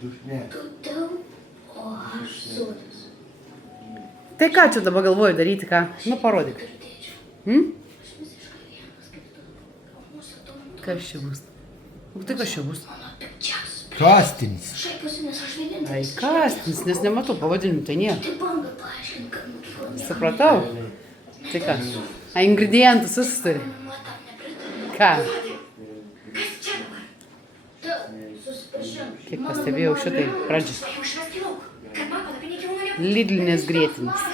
Dušne. O aš sodas. Tai ką čia dabar galvoju daryti, ką? Nu, parodyk. Aš visiškai vienas kaip tu. O mūsų to Kas čia bus? O tai kas čia bus? mano pikčiausias. Kastinis. Šaiposi, nes aš Ai, vienintelis. kastinis, nes nematau pavadinimų, tai nieko. Tai bando paaiškinti, kad mūsų Supratau? Tai ką? A, ingredientus visus turi. mama tam nepritarė. Ką? Kas čia dabar? Tu susipažink. Kiek pastebėjau šitai pradžią. Jau švęsti lauk. Kad man padabinėti mane. Lidlinės grietinis.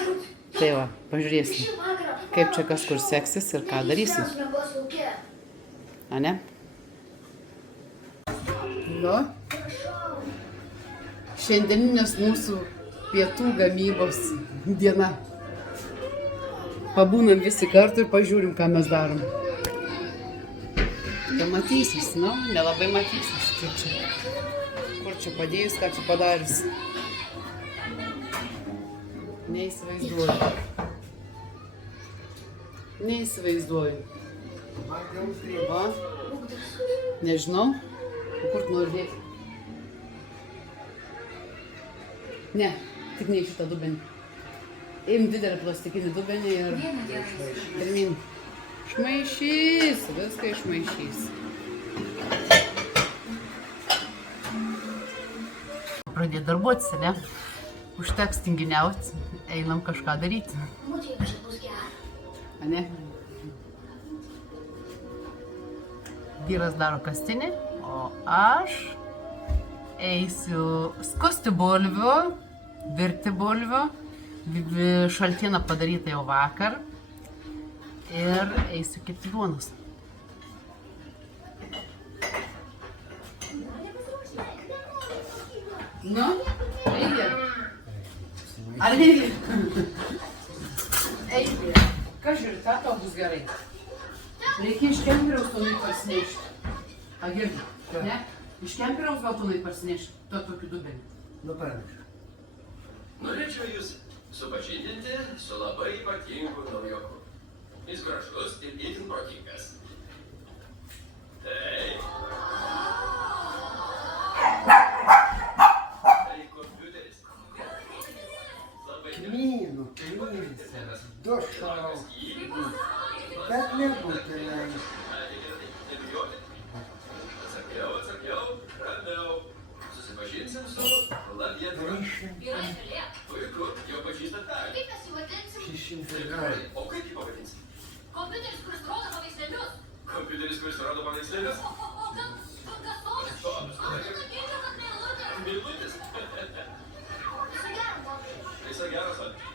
Tai va, pažiūrėsim, Šį vakarą. kaip čia kas kur seksis ir ką darysim. Miegos lauke. A ne? Nu, šiandieninės mūsų pietų gamybos diena. Pabūnam visi kartu ir pažiūrim, ką mes darom. Tai matysis, nu, nelabai matysis. Kur čia padėjus, ką čia padarius. Neįsivaizduoju. Neįsivaizduoju. Va, nežinau. O kur tu nori dėti? Ne, tik ne į šitą dubenį. Im didelį plastikinį dubenį ir pirmin. Išmaišys, viską išmaišys. Pradėti darbuotis, ne? Užteks tinginiauti, einam kažką daryti. Mūtė kažkaip bus gera. A ne? Vyras daro kastinį, o aš eisiu skusti bulvių, virti bulvių, šaltieną padarytą jau vakar ir eisiu kepti duonos. Nu, eilė. Ar eilė? Eilė. Ką žiūri, ką tau bus gerai? Reikia iš kemperiaus tonai parsinešti. A, girdi? Ne? Iš kemperiaus gal tonai parsinešti, to tokiu dubenį. Nu, praneš. Norėčiau jūs supažindinti su labai ypatingu naujoku. Jis gražus ir itin protingas. Tai kompiuteris. Labai Kmynų, kmynas, dušau. Bet nebūtinai. Atsakiau, ramiau. Susipažinsim su Lavietru. Grįšim. Puiku, jau pažįstat tą. Kaip mes jį vadinsim? 600 gramų. O kaip jį pavadinsim? Kompiuteris, kuris rodo paveikslėlius. Kompiuteris, kuris rodo paveikslėlius? O gal sodas? Aš sakyčiau, kad meilutis. Meilutis. Viso gero, Bobby. Viso gero, Sonė.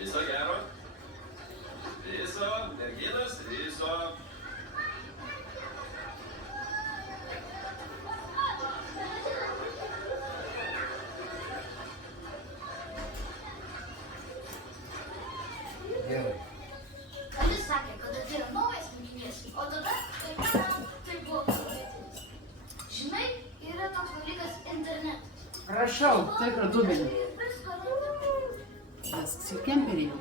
Viso gero. Viso, merginas, viso. Gerai. Alis sakė, kad atėjo naujas mokinys, o tada tai buvo kompiuteris. Žinai, yra toks dalykas internetas. Prašau, taip yra dubenį. Ir viską radau. Mes į kemperį jau.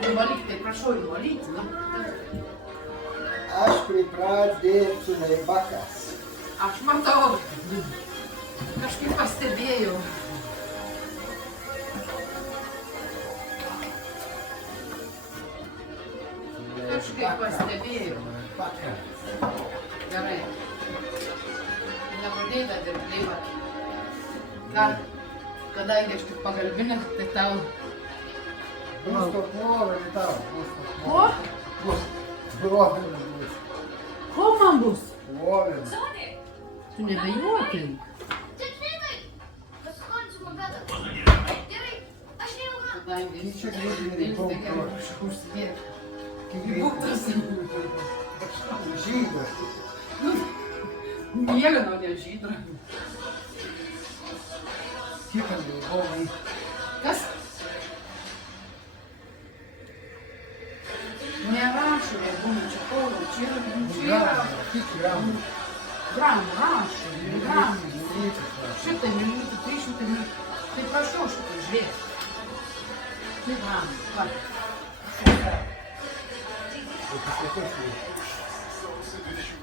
Nuvalyti, tai prašau nuvalyti, nu. Aš pripradėsiu leibakas. Aš matau. Kažkaip pastebėjau. Kažkaip pastebėjau. Gerai. Nepradėjai dar dirbti leibaką. Ką? Kadangi aš tik pagalbinė, tai tau... Bus to plovė tau. Ko? Bus. Plovė bus. Ko man bus? Plovė. Tu nebejuokink. Tetrinai! Pasiskolinsiu mopedą. Gerai, aš neilga. Kadangi Čia greitai tai reikia. gerai kažkur užsidėti. Kaip Būktas. žydas. Mėlyno, ne žydra. Kiek ant ilgovai. Kas? Nerašo, būna čia paulo, čia yra. Kiek gramų? Gramų rašo, gramų. Šitą minutį, 300 minutų. Tai prašau šitą žiūrėti. Tai gramų, ką? O paskaitos. Sausio 20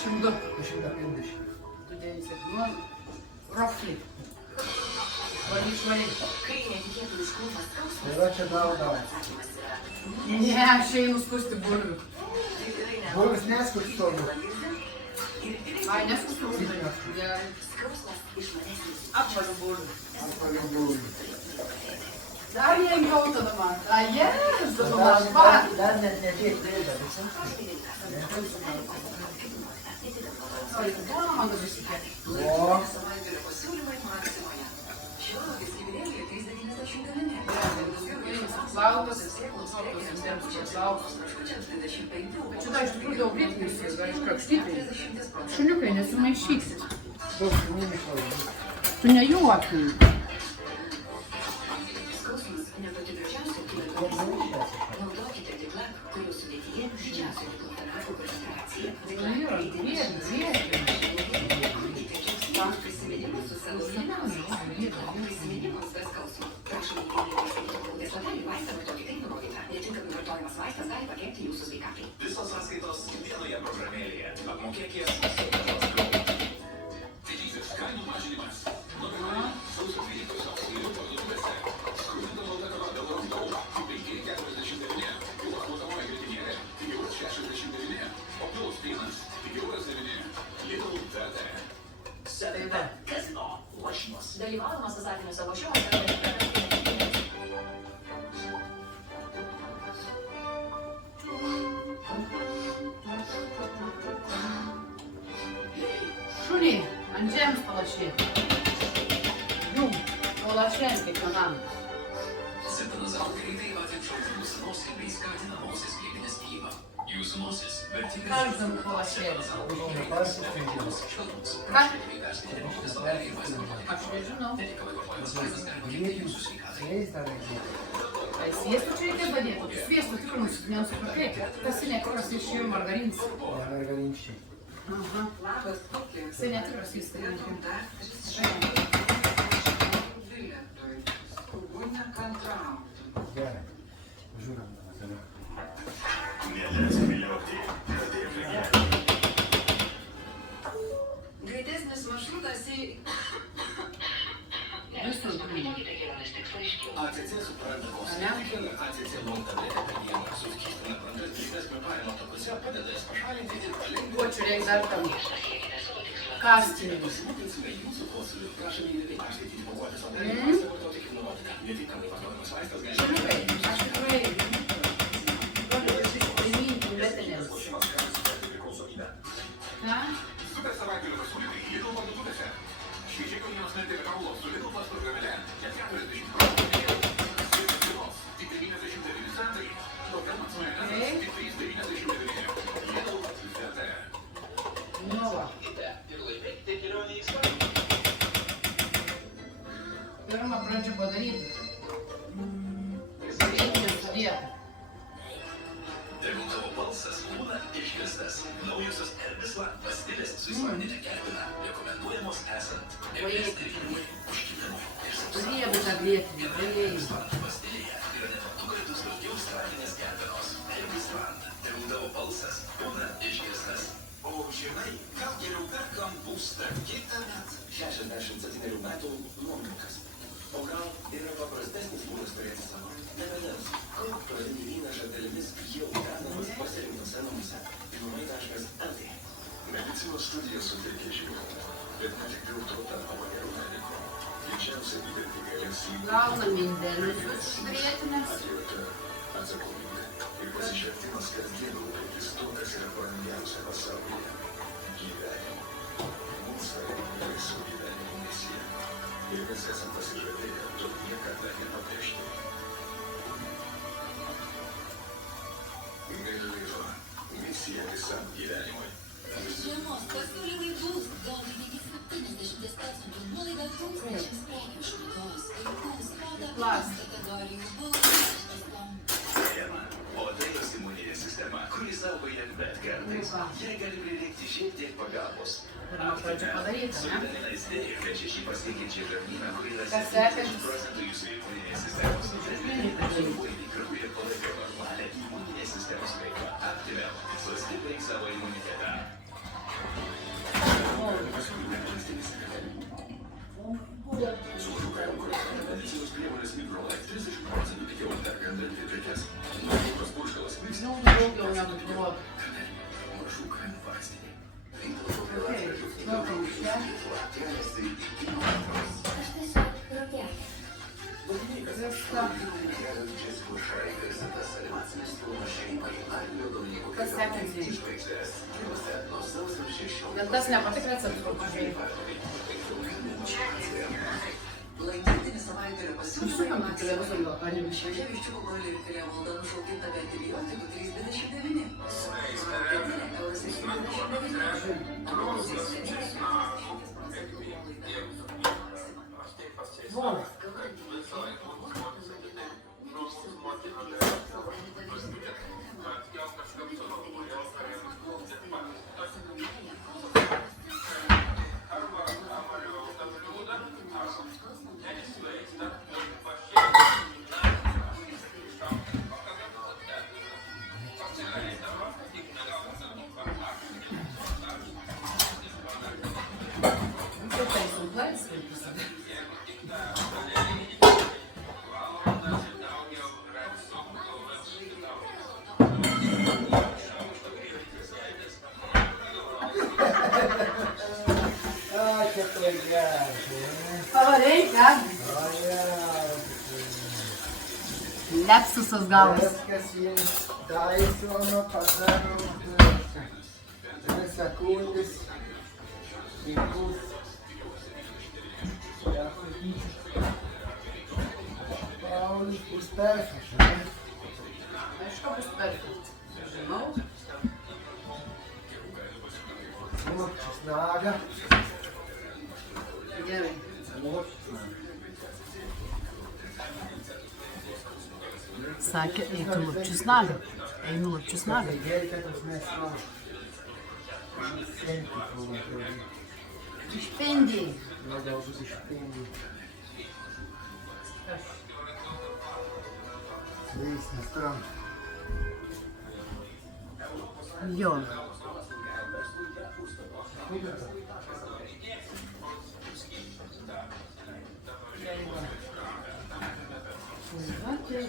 102. 150. 290. Nu, roughly. Valyk, valyk. Kai netikėtų užklumpa skausmas, Tai va čia dau. atsakymas yra. Ne, aš einu skusti bulvių. Tikrai ne. Bulvis neskuti stovi. Ir tikrai Ai, neskusti bulvių. Gerai. skausmas išmanesnis. Apvaliu bulvių. Apvaliu bulvių. Dar lengviau tada man. Ai, Jėzus, man. Va. Dar net nedėk dėda, visi. Oi, tu būna man dabar įsikėti. O, Savaitgalio pasiūlymai Maksimoje. Šilauogės gyvūnėlė 399. Laukas, laukas. Bet šitą iš tikrųjų daug ritmės, gal iškrapštyti. Šuniukai, nesumaišykit. daug šunimis. Tu nejuokai. Skausmas ne pati gražiausia kyla. Naudokite Diglak, kurio sudėtyje didžiausia dikloteratų koncentracija. Prisiminimus su savo žiniausiais. Prisiminimus be skausmo. Prašom įdėti slapelį vaistą vartoti taip nurodyta. Netinkamai vartojamas vaistas gali pakenkti jūsų sveikatai. Visos sąskaitos vienoje programėlėje. Apmokėk jas saugios galbūt. Didysis kainų mažinimas. Nuo sausio 12 įvairių parduotuvėse. Skrudinta malda kava dėl randau. 5,49. Pilas matomoji grietinėlė. 5,69. O pilos pienas. 5,9. Lidl TT. 7 Casino. Lošimas. Dalyvaudamas azartiniuose lošimuose. Šuniai, ant žemės palašėti. Jum, palašėm kiekvienam. Sintonazal greitai atjaučiuoti jūsų nosį bei skatina nosies gleivinės gijimą. Jūsų nosis vertingas. Každam palašėti. Švelnus. Ką? Aš nežinau. Netinkamai vartojamas vaistas gali pakenkti jūsų sveikatai. Eis dar reikia. Tai sviesto čia reikia badėti. Sviesto tikrai nesupratai. Tas netikras iš jų margarinis. Margarinčiai. Aha. Labas, kokia? Jisai netikras jis. Skubu nekantrauti. Gerai. Žiūrim dabar toliau. Neleisk vilioti. Pradėk lygiai. Greitesnis maršrutas į... Visur turi. ACC supranta kosulį. Kiekviena ACC long tabletė per dieną suskystina krantas gleivinės kvėpavimo takuose, padeda jas pašalinti ir palengvinti. Kočiu reikia dar tam kastinį. Pasirūpinsime jūsų kosuliu. Prašome jį perskaityti pakuotės lapelį. Vaistą vartoti kaip nurodyta. Netinkamai vartojamas vaistas gali... Šuniukai, aš tikrai galiu priminti metinės. Lošimas gali sukelti priklausomybę. Ką? Super savaitgalio pasiūlymai Lidl parduotuvėse. Šviežiai kamienos mentė kaulo su Lidl Plus programėle. Net 40 procentų. Sviežios dienos. Tik 99 centai. Daugiau maksimaliai kainos. Tik 3,99. Lidl TT. Nu va. Ir laimėkite kelionę į Ispaniją. Pirmą pradžią padaryti. Reikia sudėti. Tegul tavo balsas būna išgirstas. Naujosios Herbisla pastilės su ispanine kerpina. Rekomenduojamos esant MS terminui, užkimimui ir sapsavimui. Riebi tabletinį, riebi. Herbislant pastilėje yra net 2 kartus daugiau straninės kerpinos. Herbislant. Tegul tavo balsas būna išgirstas. O žinai, gal geriau perkam būstą kitą metą? 67 metų nuomininkas. O gal yra paprastesnis būdas turėti savo? Nebedars. Kaupk pradinį įnašą dalimis jau gyvenamas pasirinktose namuose. Pinumai.lt. Medicinos studija suteikia žinių, bet ne tik dėl to tampa gerų medikų. Didžiausia didelį galės Gaunam indėlius visus grėtinės. atjauta, atsakomybė ir pasišventimas kasdien rūpintis tuo, kas yra brangiausia pasaulyje – gyvenimu. Mums tai visų gyvenimo misija. Ir mes esam pasižadėję to niekada nepabrėžti. Mėlyva. Misija visam gyvenimui. Žiemos pasiūlymai bus gauni iki 70 procentų nuolaidą tūkstančiams prekių iš Lietuvos vaikų spaudą kategorijų bus. Ema. Odėjos imuninė sistema, kuri saugo ją bet kartais. Jai gali prireikti šiek tiek pagalbos. Pirmą pradžią padaryti, Su ne? vitaminais D ir B6 pasiekiančią žarnyną, kuri yra Kas 70 sekantis? procentų jūsų imuninės sistemos dalimi. Absorbuoja mikrobų ir palaiko normalią imuninės sistemos veiklą. Aktyviau. Sustiprink savo imunitetą. bent dvi prekes. Mokyklos purškalas Mix. Daug daugiau negu buvo. Mažų kainų vaistinė. Daugam čia. Aš tiesiog rūpėjau. Viską. Kas sekasi? Bet tas nepatikra receptų. Lankytinį savaitgalio pasiūlymą Užsukam į televizorių gal, ar ne? šviežia viščiukų broilerių filė valda nušaukinta be antibiotikų 3,29. Pietinė euras 7,29. Ah, che pregare. Pavarei, ką? Lepsusas galas. Viskas jiems taisoma, padaroma. 2 sekundės. Įpūs. Paulius bus perfekt, ne? Aišku, bus perfekt. Žinau. Česnaga. Gerai. Sakė, eik į lupčius nagą. Einu lupčius nagą. Gerai, kad aš nesau. Senti krūvą. Išpendėjai. Nu, galbūt išpindi. Sveis, nestram. Jo.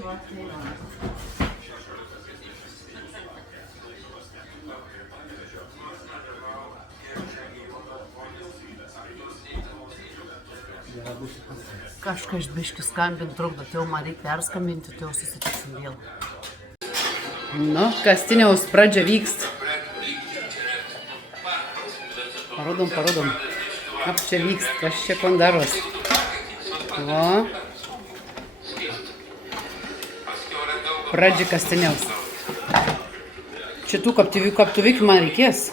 Va. Kažkas biškis skambint trukdo, tai jau man reikia perskambinti, tai jau susitiksim vėl. Nu, Kastiniaus pradžia vyksta. Parodom. Kaip čia vyksta, kas čia kondaros. Va. Pradžia Kastiniaus. Čia tų kaptuvikių man reikės,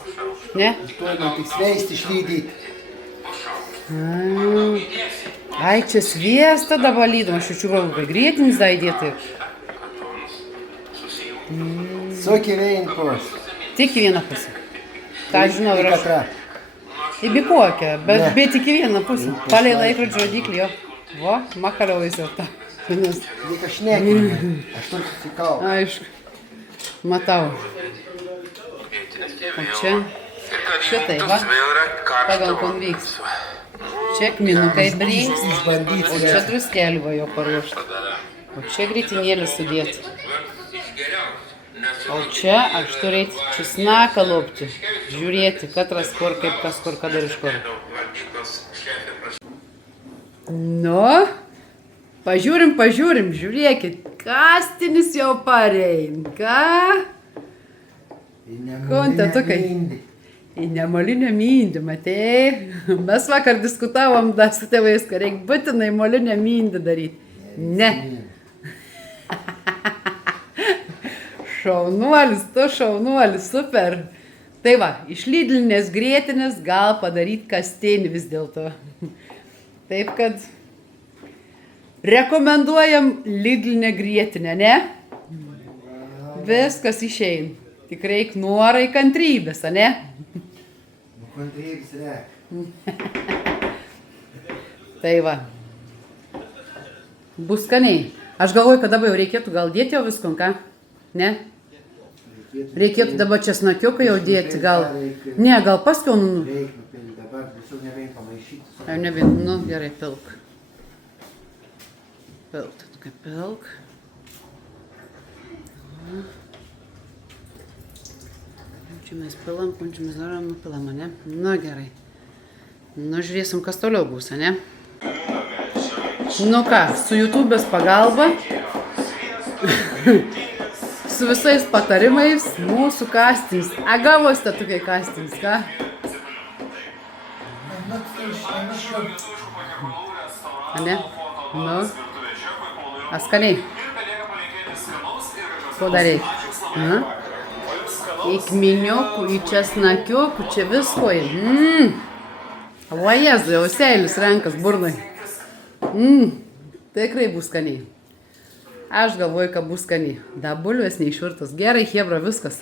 ne? Tuoj man tik sveisti išlydyti. Ai, čia sviestą dabar lydom, aš jaučiu galvoju, kad grietinis da įdėti. Sokį veinkos. Tik į vieną pusę. Ta žinau, ir aš. Katra. Į kokią, bet Ne. tik į vieną pusę. Palei laikrodžio rodiklį, jo. Va, makaliaujasi jau tą. Lyg aš nekinu. Aš tur susikau. Aišku, matau. O čia, šitai, va, pagal konveiks. Čia kminukai brinks, Išbandyti. o čia druskelių va jo paruošti. O čia grietinėlį sudėti. O čia aš turėti česnaką lopti, žiūrėti, katras kur, kaip kas kur, kada ir iš kur. Nu, pažiūrim, žiūrėkit, Kastinis jau parein, ką? Konta, tu kai? Į nemolinę mindį, matei? Mes vakar diskutavom dar su tėvais, kad reikia būtinai molinę mindį daryti. Ne. Šaunuolis, super. Tai va, iš lydlinės grietinės gal padaryti kastinį vis dėlto. Taip kad rekomenduojam lydlinę grietinę, ne? Viskas išeina. Tik reik norai kantrybės, ne? Kantrybės reik. Tai va. Bus skaniai. Aš galvoju, kad dabar jau reikėtų gal dėti jau viską, ką? Ne? Reikėtų dabar česnakiuką jau dėti, gal. Ne, gal paskiau. Reik nupilti dabar, tiesiog nebein pamaišyti. Ar nebin, nu gerai, pilk. Pilk. Čia mes pilam, čia mes darom, nupilam, ne? Na gerai. Nu, žiūrėsim, kas toliau bus, ne? Nu ką, su YouTube'ės pagalba, su visais patarimais, mūsų kastins. A gavoste tokiai kastins, ką? A ne? Nu. A skaniai. Ko dar reikia? Į kminiukų, į česnakiukų, čia visko. O Jėzu, jau seilius renkas burnai. Tikrai bus skaniai. Aš galvoju, kad bus skaniai. Da bulvės neišvirtos. Gerai, hebra, viskas.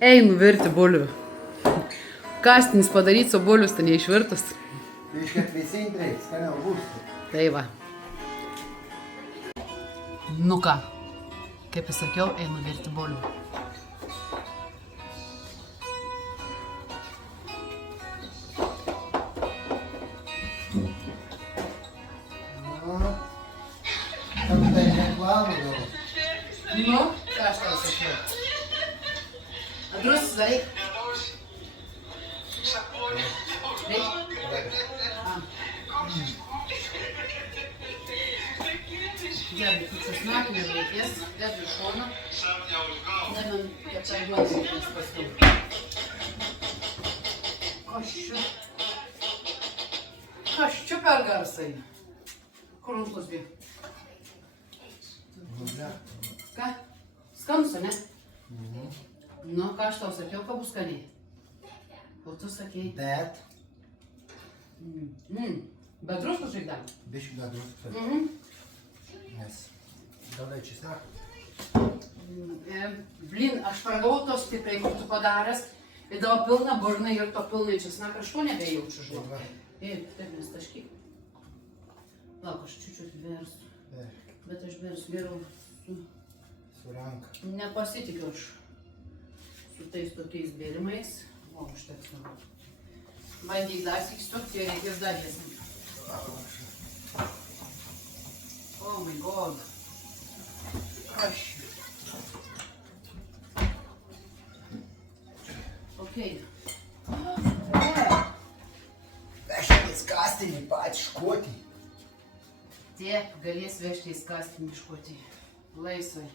Einu virti bulvių. Kastinis padaryti, o bulvius tai neišvirtos. Iškiek visi reikia, skaniau bus. Tai va. Nu ką, kaip ir sakiau, einu virti bulvių. Tam tai reklamų gal. Nu, ką aš tau sakiau? Adrusis daryk. Reik? Gerai, tu česnakų nereikės, dedu iš šono. Neman, kad čia duodas reikės paskui. Kas čia per garsai? Kur runkus gi? Ką? Skanus, ne? Nu, ką aš tau sakiau, kad bus skaniai? O tu sakei? Bet. Bet druskos šiek dar? Biškį dar druskos. Nes. Davai česnaką. Blin, aš paragavau tos stipriai, kur tu padaręs. Ir dabar pilna burna ir to pilnai česnaką. Aš to nebejaučiu, žinok. Taip, nes taškyk. Lauk, aš čiučiut versiu. Bet aš versiu geriau Su ranka. nepasitikiu aš su tais tokiais bėrimais. O, užteks man. Bandyk dar siksiu, tai reikės dar jesnį. Oh my god. Aš. Okei. Vežkės kastinį patį škotį. Taip, galės vežti į kastinį škotį. Laisvai.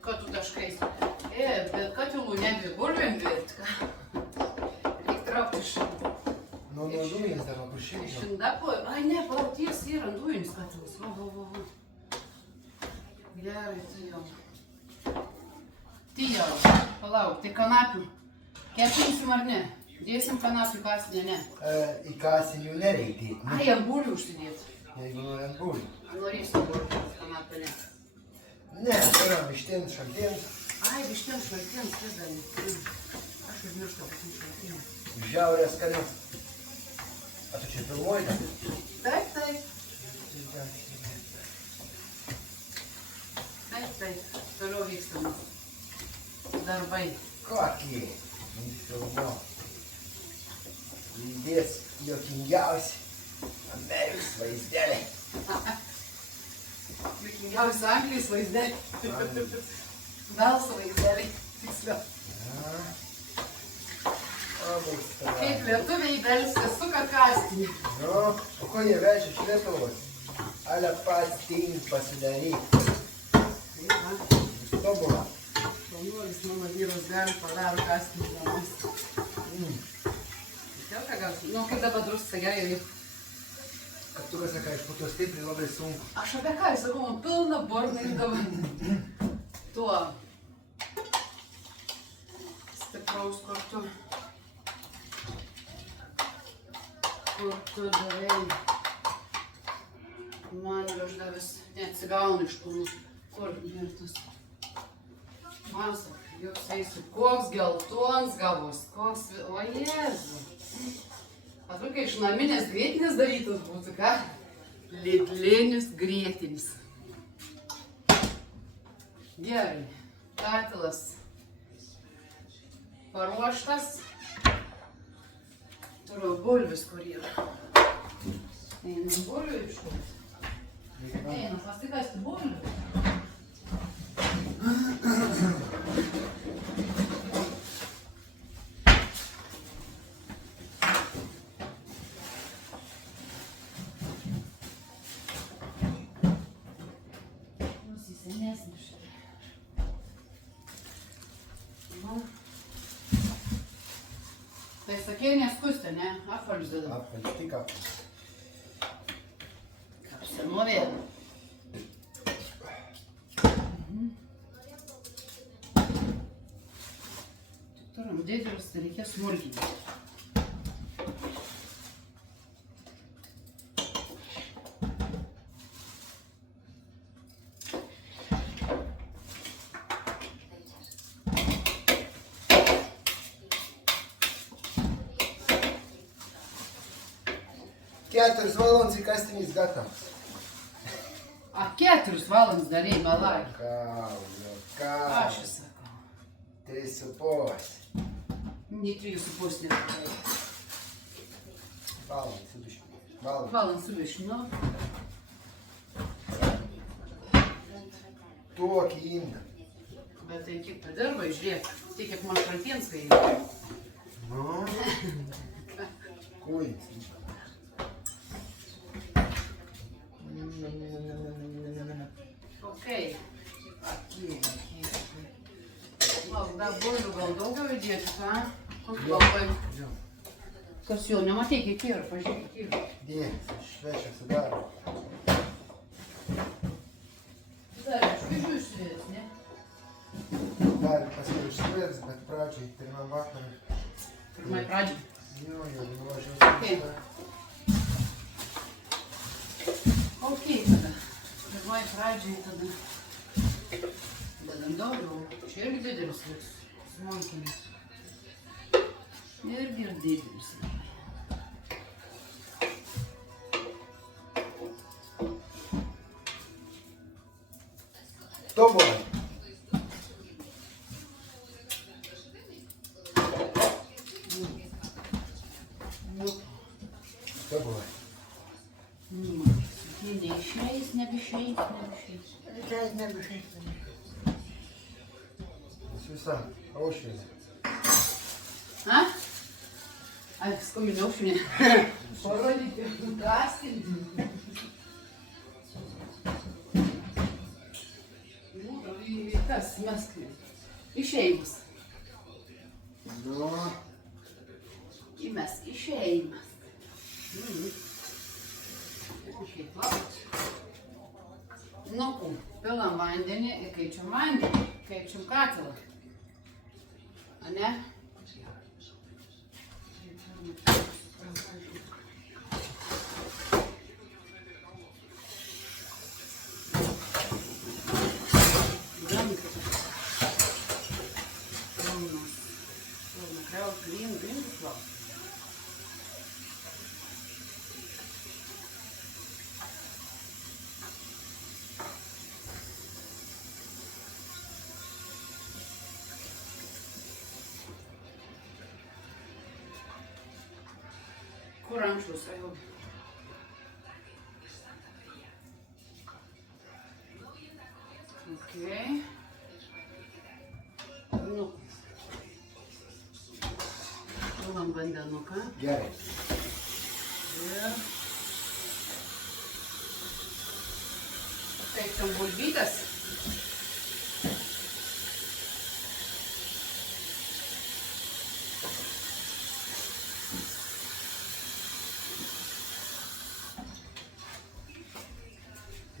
Ką tu taškais? Bet kad jau nebė bulvėm virt, ką? Reik traukti iš... Nu, dujas dar kur šimto. Iš indapo... Ai, ne, palauk, ties yra dujinis katilas. Va. Gerai, tai jau. Palauk, tai kanapių. Kepinsim ar ne? Dėsim kanapių kastinę, ne? Į kasinių nereikia. Ai, ant bulvių užsidėti. Jeigu nori ant bulvių. Norėsim bulvių, kanapę ne. Ne, turim vištiems, šaltiems. Ai, vištiems šaltiems, kas dar ne. Aš užmirštau, kad tai šaltiems. Žiaurė skaniau. A tu čia filmuoji? Taip. Toliau vyksta mūsų darbai. Kokie? Filmuo. Lydės juokingiausi Amerikos vaizdeliai. Juokingiausi Anglijos vaizdeliai. Velso vaizdeliai, tiksliau. Kaip lietuviai belsia suka kastinį. Nu, o ko jie vežia iš Lietuvos? Ale pats tingi pasidaryk. Tobulą. Planuolis mano vyras gali padaro kastinį namus. Nu, kaip dabar druska, gerai. Kad tu kas sakai, iš po to stipriai labai sunku. Aš apie ką, sakau, man pilna burna ir dabar. Tuo stipraus kartu. Kur tu darai. Man ir aš dar vis neatsigaunu iš tų. Kur girtas. Man sakai, jūs eisiu, koks geltons gavus, koks... O Jėzu. Atrukai iš naminės grėtinės darytas būtų, ką? Lidlinis grėtinis. Gerai. Katilas paruoštas. Turiu bulvis, kur yra. Einam bulvių iškoti. Eina pasikasti bulvių. Nusisenesnis šitai. Tai sakė neskusti, ne? Apvalius dedam. Apvalius, tik apvalius. Kaip senovė. Turim didelius, tai reikia smulkinti. Keturias valandas įkastinis gatavs. A 4 valandas darei melai. Aš sakau. 3,5. Не 3,5 nedarau. Valandas su biškiu. Valandas. Valandas su biškiu, nu. Tokį indą. Bet tai kiek padirba, žiūrėk. Tai kiek Mašaltinskai yra. Nu. Kūjins. Okei. Gal bulvių gal daugiau įdėti, ką? Koks labai. Kas jau nematei, kiek yra, pažiūrėk, kiek yra. Dėtis, švečia sudaro. Dar šviežių išsivės, ne? Dar paskui išsivės, bet pradžiai, pirmam vakarui. Pirmai pradžiai. Jo, nuvažiuosiu. Okei. Okei tada. Pirmai pradžiai tada. Dedam daugiau. Čia irgi didelis liks. Smulkinis. Irgi ir didelis. Tobulai. Tobulai. Neišeis, nebešeis. Neišeis, nebešeis. Visam, aušvinė. A? Ai, skumi neužminė. Parodyti, gastinti. Kas mes išėjimas. Nu. Mes išėjimas. Nu, pilam vandenį ir keičiam vandenį, keičiam katilą. Ane? Kur anksčiau sakiau? Okei. Nu. Pilam vandenuką. Gerai. Ir keičiam bulvytes.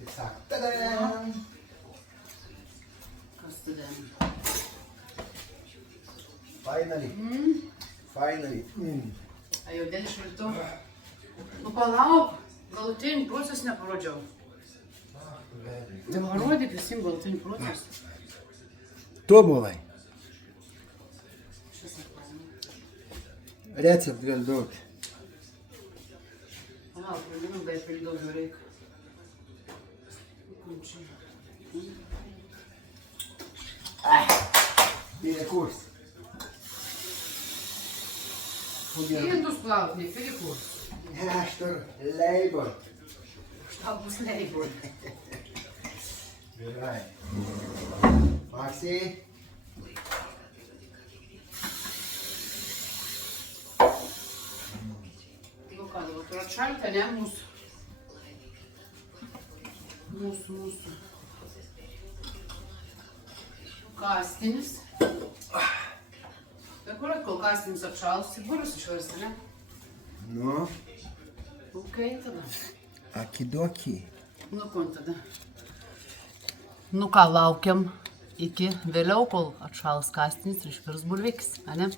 Taip sako. Tadam! Kas tada? Finally. Finally. A jau dėl šiltų. Nu palauk, galutinį procesą neparodžiau. Parodyk visiems galutinį procesą. Tobulai. Šis atpažinau. Recept gali duoti. Palauk, pradėjau, gal per daugiau reikia. Перекус. Indus plaut, ne pilikus. Aš tur leibą. Gal bus leibų. Gerai. Maksai. Nu ką, dabar turiu atšaltą, ne? Mūsų. Kastinis. Dabar kol kastinis apšalus, tai burus išversti, ne? Nu, Ok, tada. akidoki. Nu, kon tada. Nu ką, laukiam iki vėliau, kol atšals kastinis ir išvirs bulvikis, ane?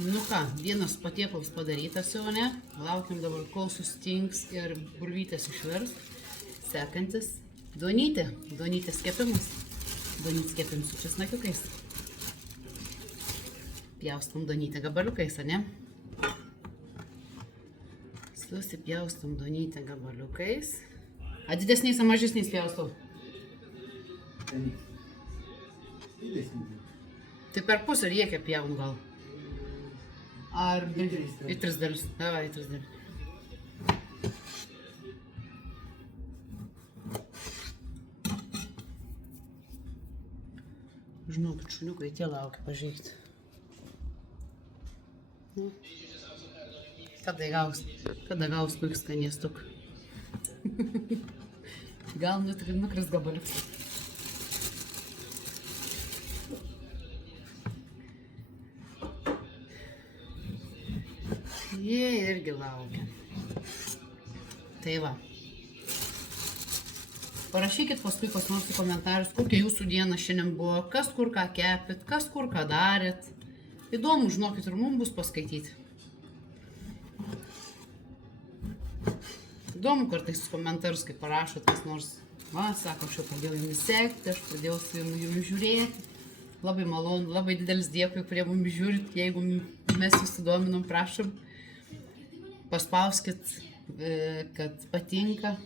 Nu ką, vienas patiekalas padarytas jau, ne? Laukiam dabar, kol sustinks ir bulvytės išvirs. Sekantis duonytė. Duonytės kepimas. Duonytės kepim su česnakiukais. Pjaustam duonytę gabaliukais, ane? Susipjaustam duonytę gabaliukais. A didesniais ar mažesniais pjaustau? Tai per pusę reikia pjaun gal. Ar į 3 dalis? Davai, į 3 dalis. Žinokit, šuniukai tie laukia pažiūrėti. Kada gaus kokį skanėstuk. Gal nukris gabaliukas. Jie irgi laukia. Tai va. Parašykit paskui pas nors į komentarus, kokia jūsų diena šiandien buvo, kas kur ką kepit, kas kur ką darėt. Įdomu, žinokit, ir mums bus paskaityti. Įdomu kartais komentarus, kai parašot kas nors. Va, sako, aš jau pradėjau jumis sekti, aš pradėjau su jumis žiūrėti. Labai malonu, labai didelis dėkui, kurie mumis žiūrit. Jeigu mes jūs sudominom, prašom, paspauskit, kad patinka.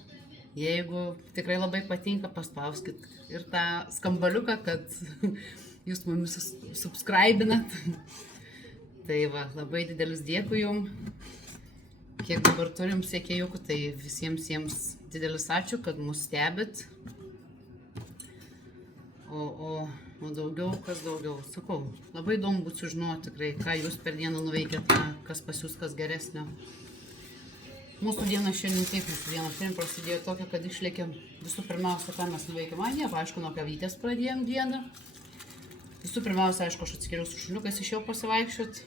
Jeigu tikrai labai patinka, paspauskit ir tą skambaliuką, kad jūs mumis subscribinat. Tai va, labai didelis dėkui jums. Kiek dabar turim sekėjukų, tai visiems jiems didelis ačiū, kad mus stebit. O daugiau, kas daugiau. Sakau, labai įdomu būtų sužinoti tikrai, ką jūs per dieną nuveikėt, kas pas jūs, kas geresnio. Mūsų diena šiandien taip, šiandien prasidėjo tokia, kad išlėkėm visų pirmiausia, ką mes nuveikėm. Aišku, nuo kavytės pradėjom dieną. Visų pirmiausia, aišku, aš atsigeriau su šuniukais, išėjau pasivaikščiot.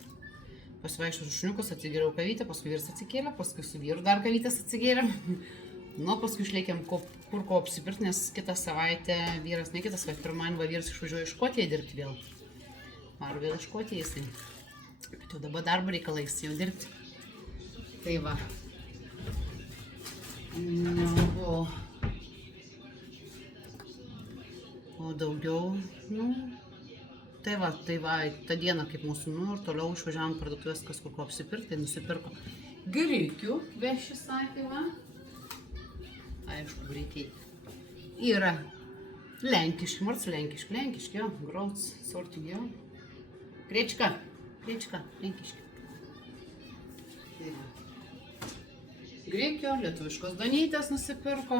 Pasivaikščiau su šuniukus, atsigeriau kavytę, paskui vyras atsikėlė, paskui su vyru dar kavytės atsigėrėm. Nu, paskui išlėkėm kur ko apsipirkti, nes kitą savaitę vyras, ne kitą savaitę, pirmadienį vyras išvažiuoja į Škotiją dirbti vėl. Varo vėl į Škotiją jisai. Bet jau dabar darbo reikalais jau dirbti. Tai va. O daugiau, nu, tai va, ta diena kaip mūsų, nu, ir toliau išvažiavom parduotuvės, kas kur ko apsipirkti, tai nusipirko grikių, veši sakė, va. Aišku, grikiai. Yra lenkiški, lenkiški, jo, grauds, sorti, jo. Grečka, lenkiški. Tai va. Grikio, lietuviškos duonytės nusipirko.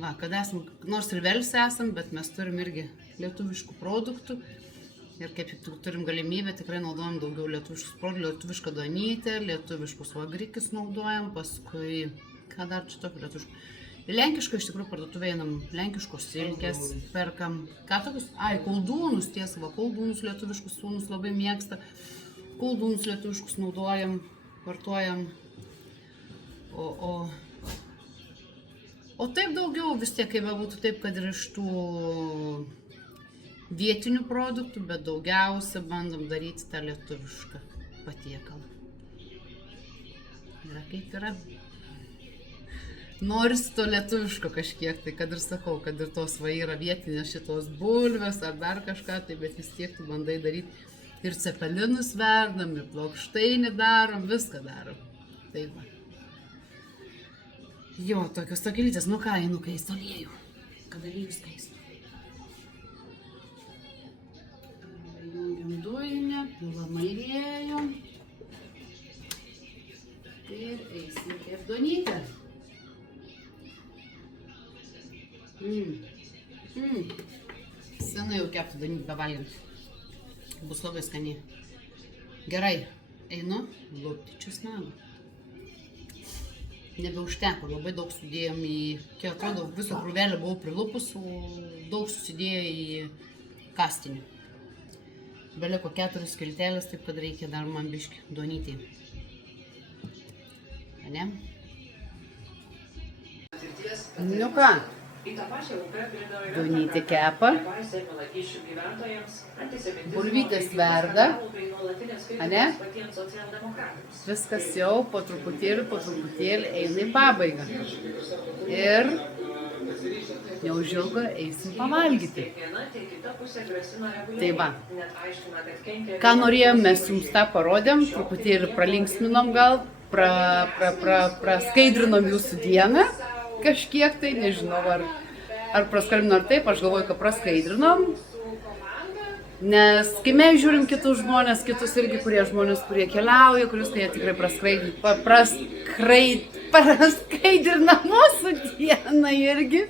Va, kad esam, nors ir Velse esam, bet mes turim irgi lietuviškų produktų. Ir kaip turim galimybę, tikrai naudojam daugiau lietuviškus produktų, lietuvišką duonytę, lietuviškus va grikis naudojam, paskui, ką dar čia tokio lietuviškų. Lenkiškai iš tikrųjų parduotuvėje einam, lenkiškos silkės perkam. Ką tokius? Koldūnus, tiesa, va, koldūnus lietuviškus sūnus labai mėgsta. Koldūnus lietuviškus naudojam, vartojam. O taip daugiau vis tiek, kaip būtų taip, kad ir iš tų vietinių produktų, bet daugiausia bandom daryti tą lietuvišką patiekalą. Yra kaip yra. Norisi to lietuviško kažkiek, tai kad ir sakau, kad ir tos va yra vietinės šitos bulvės ar dar kažką, tai bet vis tiek tu bandai daryti. Ir cepelinus verdam, ir plokštainį darom, viską darom. Tai va. Jo, tokios tokilytės, nu ką, einu kaist aliejų. Kad aliejus kaist. Jungiam dujinę, pilam aliejų. Tai ir eisim ir duonytę. Senai jau keptų duonytę bevalgiant. Bus labai skaniai. Gerai, einu lupti česnako. Nebeužteko, labai daug sudėjom į, kiek atrodo, visą krūvelę buvau prilupus, o daug susidėjo į kastinį. Beliko 4 skiltelės, taip kad reikia dar man biškį duonytį. Ane? Nu ką, duonytį kepa, bulvytės verda, ane? Viskas jau po truputėlį eina į pabaigą. Ir neužilgo eisim pavalgyti. Tai va, ką norėjom, mes jums tą parodėm, truputėlį pralinksminom gal, praskaidrinom jūsų dieną, kažkiek tai, nežinau, ar praskambino ar taip, aš galvoju, kad praskaidrinom. Nes kai mes žiūrim kitus žmonės, kitus irgi žmonės, kurie keliauja, kurie tikrai praskaidrina mūsų dieną irgi.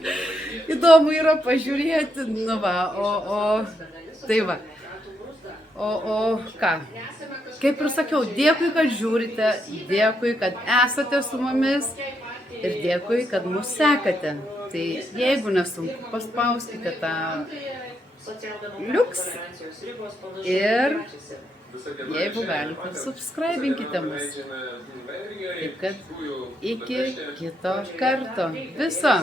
Įdomu yra pažiūrėti, nu va, tai va. O ką? Kaip ir sakiau, dėkui, kad žiūrite, dėkui, kad esate su mumis ir dėkui, kad mus sekate. Tai jeigu nesunku, paspauskite tą liuks ir jeigu galite, subscribinkite mus. Taip kad iki kito karto. Viso.